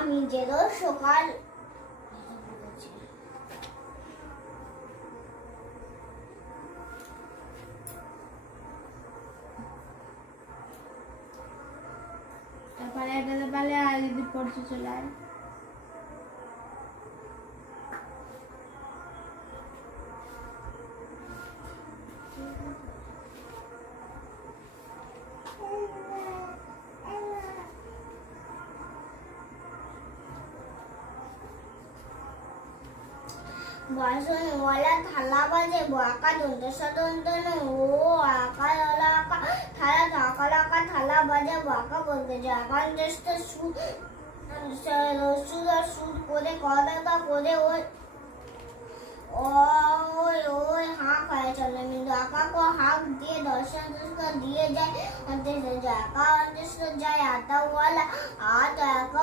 আমি যেন সকাল তারপরে এটাতে পারলে আর যদি পড়তে চলে আয় বাসনওয়ালা থালা বাজে বাঁকা দন্তসাদন্তন ও আকা লালা আকা থালা ঢাকা লাকা থালা বাজে বাঁকা বলতে জাগান চেষ্ট সুদ সুদ আর সুদ করে কথা করে ওই ওই ওই হাঁক হয় চলে কিন্তু আকা কো হাঁক দিয়ে দর্শন দিয়ে যায় অন্তত জাকা অন্তত যায় আতাওয়ালা আত আকা